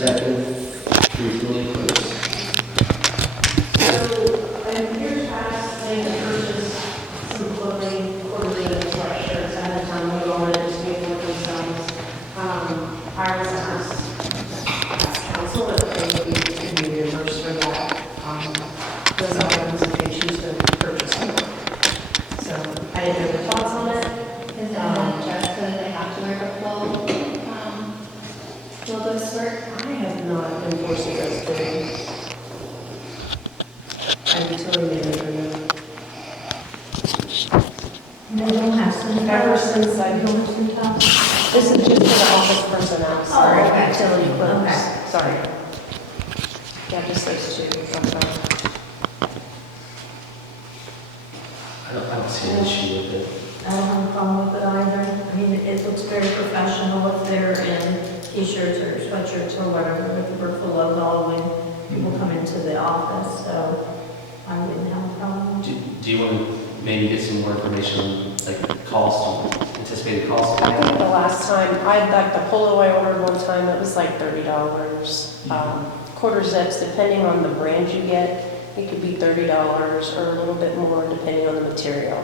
Second. Briefly, please. So, in years past, they purchased some clothing, quarterly sweatshirts at a time when we wanted to just make work themselves. I was asked council if they would be reimbursed for that, those items if they choose to purchase them. So, I didn't know your thoughts on it. Is it just so that they have to wear a full logo skirt? I have not enforced those things. I'm utility manager now. They don't have some. Ever since I They don't have some top. This is just for the office personnel, sorry, okay. utility clerks, Okay. sorry. Yeah, just those two. I don't see an issue with it. I don't have a problem with it either. I mean, it looks very professional if they're in t-shirts or sweatshirts or whatever with the Brookville logo when people come into the office, so I wouldn't have a problem. Do you want to maybe get some more information on, like, cost, anticipated cost? I think the last time, like the polo I ordered one time, it was like $30. Quarter zips, depending on the brand you get, it could be $30 or a little bit more depending on the material,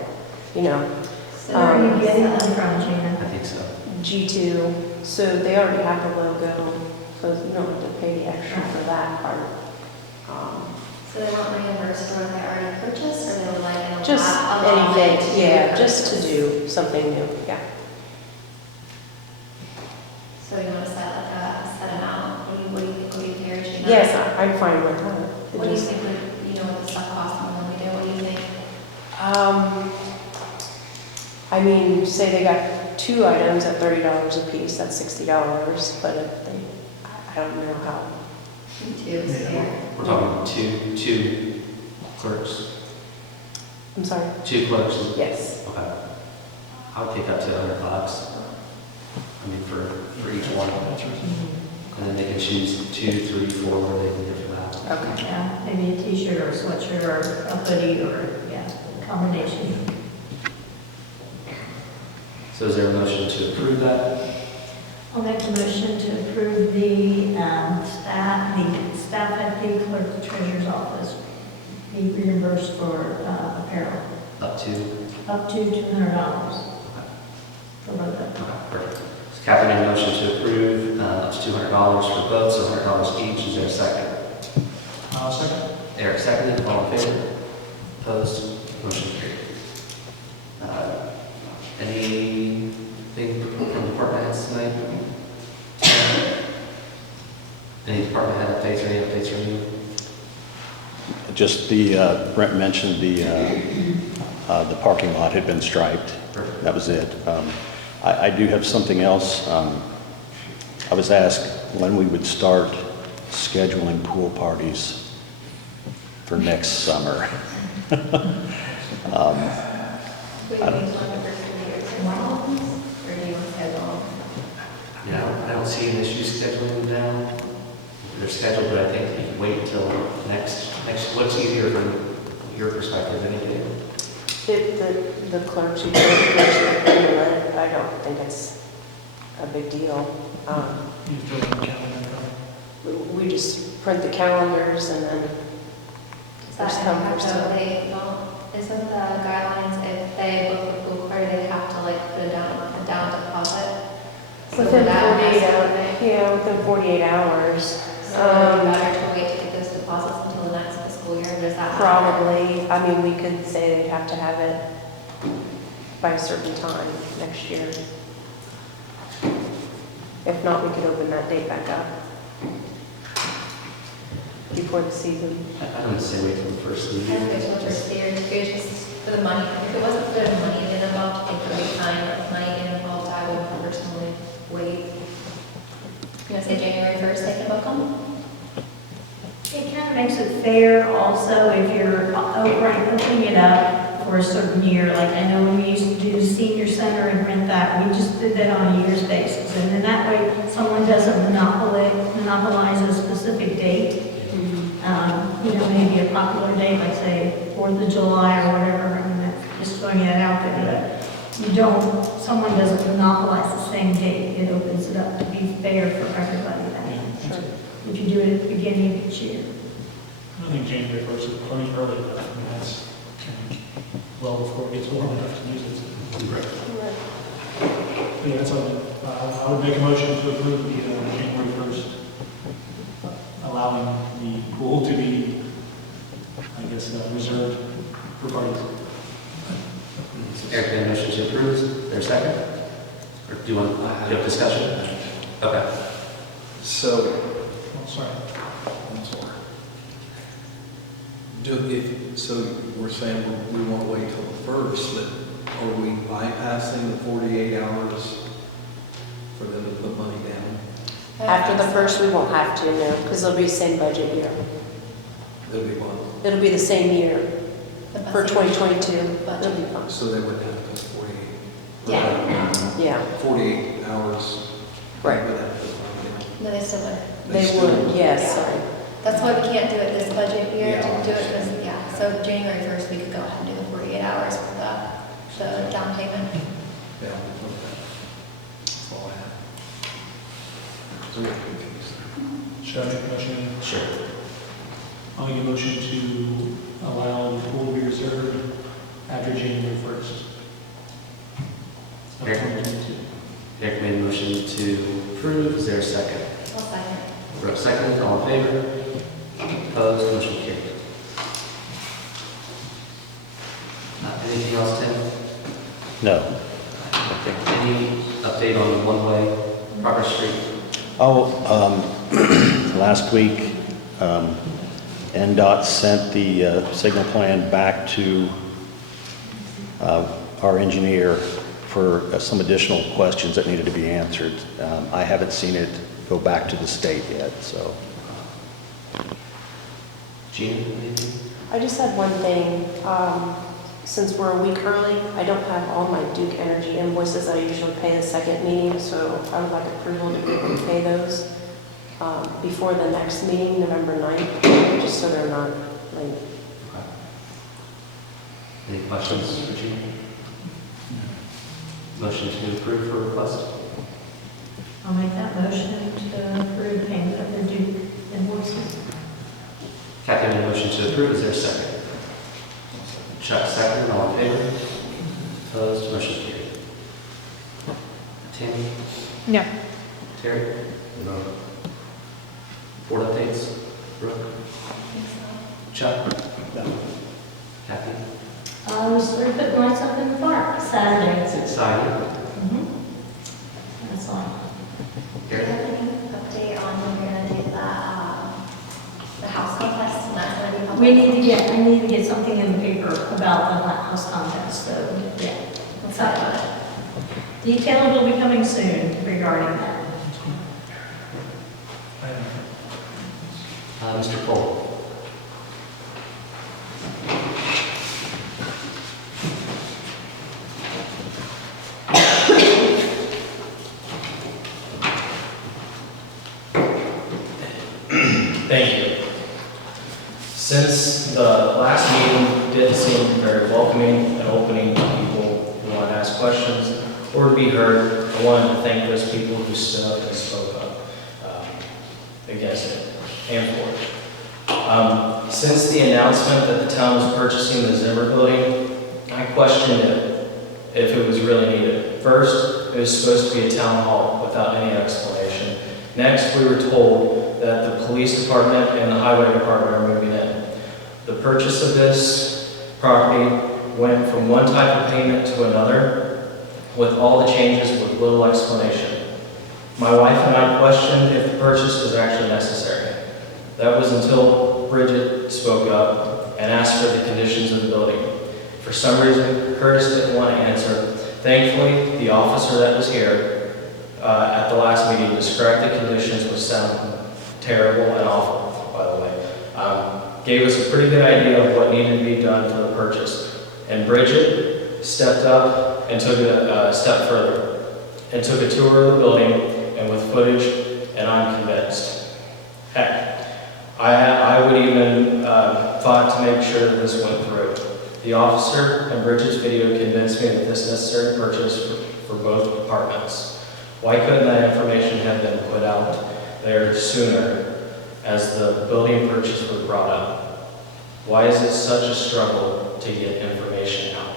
you know. So where are you getting them from, Gina? I think so. G2, so they already have the logo, so you don't have to pay the extra for that part. So they want reimbursed for what they already purchased, or they would like an Just allowance anything, to yeah, purchase? just to do something new, yeah. So you want to set like a set amount? What do you think would be fair, Gina? Yes, I'm fine with that. What do you think would, you know, what the stuff costs them when we do? What do you think? I mean, say they got 2 items at $30 a piece, that's $60, but if they, I don't know how. Two is fair. We're talking two clerks. I'm sorry? 2 clerks. Yes. Okay. I would take up to $100. I mean, for each one. And then they can choose 2, 3, 4, where they can get for that. Okay. Yeah, maybe a t-shirt or a sweatshirt or a hoodie or, yeah, a combination. So is there a motion to approve that? I'll make a motion to approve the staff at the clerk treasurer's office be reimbursed for apparel Up to? up to $200 for both of them. Okay, perfect. So Catherine made a motion to approve up to $200 for both, so $100 each. Is there a second? Second. Eric seconded. All in favor? Opposed? Motion carried. Anything from department heads tonight? Any department head updates or any updates from you? Just Brent mentioned the parking lot had been striped. Perfect. That was it. I do have something else. I was asked when we would start scheduling pool parties for next summer. We think it's like the first 3 years in one, or do you want to schedule? Yeah, I don't see an issue scheduling them down. They're scheduled, but I think you can wait until next, what's easier from your perspective, anything? If the clerks who do it, I don't think it's a big deal. You throw the calendar. We just print the calendars and then Is that First come, first so served. they don't, isn't the guidelines if they book the pool party, they have to like put a down deposit? So within that 48 has to hours. Yeah, within 48 hours. So it would be better to wait to get those deposits until the next fiscal year, does that matter? Probably, I mean, we could say they'd have to have it by a certain time next year. If not, we could open that date back up before the season. I don't say wait till the first of the I think it's year. what they're scared, it's just for the money, if it wasn't for the money involved, it could be time, if money involved, I would personally wait. You know, say January 1st, they can book them? It kind of makes it fair also if you're outright opening it up for a certain year. Like I know when we used to do senior center and rent that, we just did that on a year's basis. And then that way someone doesn't monopolize a specific date. You know, maybe a popular date, like say 4th of July or whatever, and just throwing that out there. But you don't, someone doesn't monopolize the same date. It opens it up to be fair for everybody. Sure. if you do it at the beginning of each year. I think January 1st is plenty early, but I mean, that's well before it gets warm enough to use it. But yeah, that's all. I would make a motion to approve the January 1st, allowing the pool to be, I guess, reserved for parties. Eric, any motion to approve? Is there a second? Or do you want, do you have discussion? Okay. So, Oh, sorry. so we're saying we won't wait till the first, but are we bypassing the 48 hours for them to put money down? After the first, we won't have to, no, because it'll be the same budget year. It'll be one, It'll be the same year The for busing 2022. budget. It'll be fine. so they wouldn't have to put 48. Yeah, 48 hours. Right. They would have to put money down. No, they still would. they still would, yes, Yeah. sorry. That's why we can't do it this budget year, to Yeah. do it because, yeah, so January 1st, we could go ahead and do the 48 hours for the down payment. Yeah, okay. That's all I have. So we're confused. Should I make a motion? Sure. I'll make a motion to allow the pool to be reserved after January 1st. of Eric? 2022. Eric made a motion to approve. Is there a second? I'll second. Brooke, second. All in favor? Opposed? Motion carried. Anything else, Tim? No. Any update on the one-way Progress Street? Last week, NDOT sent the signal plan back to our engineer for some additional questions that needed to be answered. I haven't seen it go back to the state yet, so. Gina, anything? I just had one thing. Since we're a week early, I don't have all my Duke Energy invoices I usually pay the second meeting, so I would like approval to be able to pay those before the next meeting, November 9th, just so they're not late. Okay. Any questions for Gina? Motion to approve for request? I'll make that motion to approve payment of the Duke invoices. Kathy made a motion to approve. Is there a second? Chuck, second. All in favor? Opposed? Motion carried. Tammy? No. Terry? No. Board updates? Brooke? I think so. Chuck? No. Kathy? We're putting lights up in the park Saturday. It's exciting. That's all. Do you Gary? have any update on when you're gonna do the house contest? And that's gonna be public? I need to get something in the paper about the house contest, so, yeah. Let's talk about it. Details will be coming soon regarding that. Mr. Cole? Thank you. Since the last meeting didn't seem very welcoming and opening to people who want to ask questions or to be heard, I wanted to thank those people who stood up and spoke up against it and for it. Since the announcement that the town was purchasing the Zimmer building, I questioned it if it was really needed. First, it was supposed to be a town hall without any explanation. Next, we were told that the police department and the highway department are moving in. The purchase of this property went from one type of payment to another, with all the changes with little explanation. My wife and I questioned if the purchase was actually necessary. That was until Bridget spoke up and asked for the conditions of the building. For some reason, Curtis didn't want to answer. Thankfully, the officer that was here at the last meeting described the conditions, which sound terrible and awful, by the way. Gave us a pretty good idea of what needed to be done for the purchase. And Bridget stepped up and took it a step further and took a tour of the building, and with footage, and I'm convinced. Heck, I would even fought to make sure that this went through. The officer and Bridget's video convinced me that this necessary purchase for both departments. Why couldn't that information have been put out there sooner as the building purchase was brought up? Why is it such a struggle to get information out?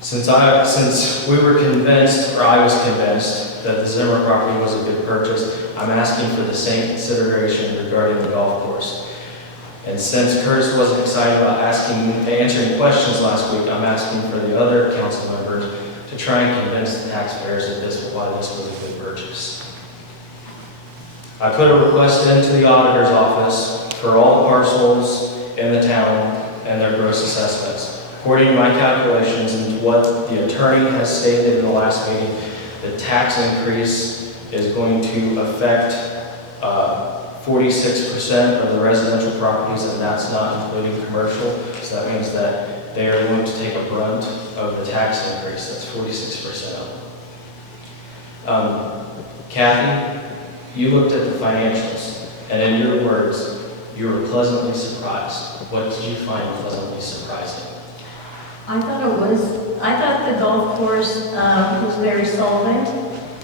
Since we were convinced, or I was convinced, that the Zimmer property was a good purchase, I'm asking for the same consideration regarding the golf course. And since Curtis wasn't excited about answering questions last week, I'm asking for the other council members to try and convince the taxpayers that why this was a good purchase. I put a request into the auditor's office for all the parcels in the town and their gross assessments. According to my calculations and what the attorney has stated in the last meeting, the tax increase is going to affect 46% of the residential properties, and that's not including commercial. So that means that they are going to take a brunt of the tax increase. That's 46% of it. Kathy, you looked at the financials, and in your words, you were pleasantly surprised. What did you find pleasantly surprising? I thought the golf course was very solvent,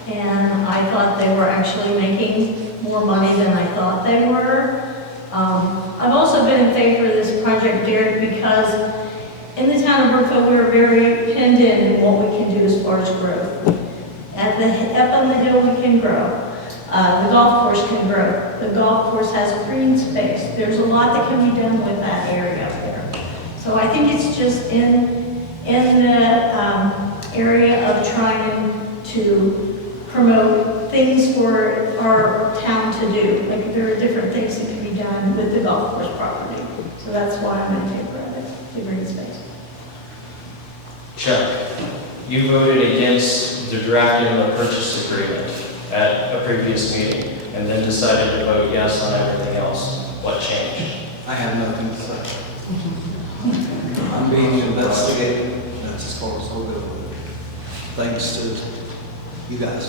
and I thought they were actually making more money than I thought they were. I've also been in favor of this project, Derrike, because in the town of Brookville, we are very pinned in what we can do as far as growth. Up on the hill, we can grow. The golf course can grow. The golf course has green space. There's a lot that can be done with that area up there. So I think it's just in the area of trying to promote things for our town to do. Like there are different things that can be done with the golf course property. So that's why I'm in favor of it, the green space. Chuck, you voted against the drafting of the purchase agreement at a previous meeting and then decided to vote yes on everything else. What changed? I have nothing to say. I'm being investigated, that's as far as I'll go with it. Thanks to you guys.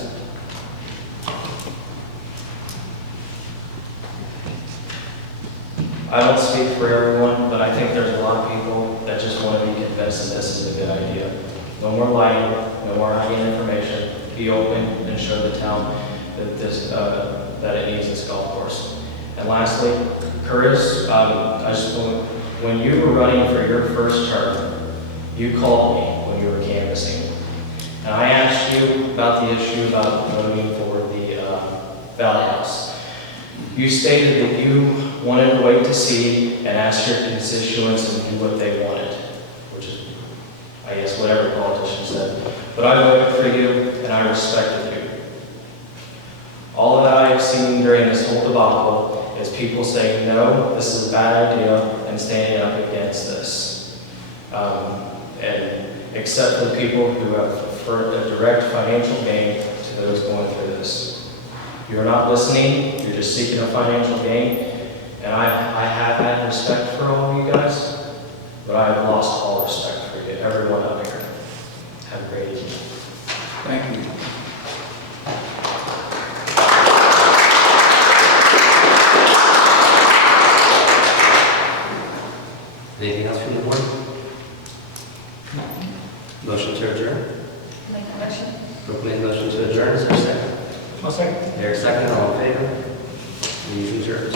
I don't speak for everyone, but I think there's a lot of people that just want to be convinced that this is a good idea. No more lying, no more hiding information, be open and show the town that that it needs this golf course. And lastly, Curtis, when you were running for your first term, you called me when you were canvassing. And I asked you about the issue about voting for the Valley House. You stated that you wanted to wait to see and ask your constituents and do what they wanted, which is, I guess, what every politician said. But I voted for you, and I respected you. All that I have seen during this whole debacle is people saying, no, this is a bad idea, and standing up against this. And except for the people who have a direct financial gain to those going through this. You're not listening, you're just seeking a financial gain. And I have had respect for all of you guys, but I have lost all respect for you, everyone up here. Have a great evening. Thank you. Anything else from the board? Motion to adjourn? Make a motion. Brooke made a motion to adjourn, is there a second? I'll second. Derek second, all in favor? Meeting adjourned.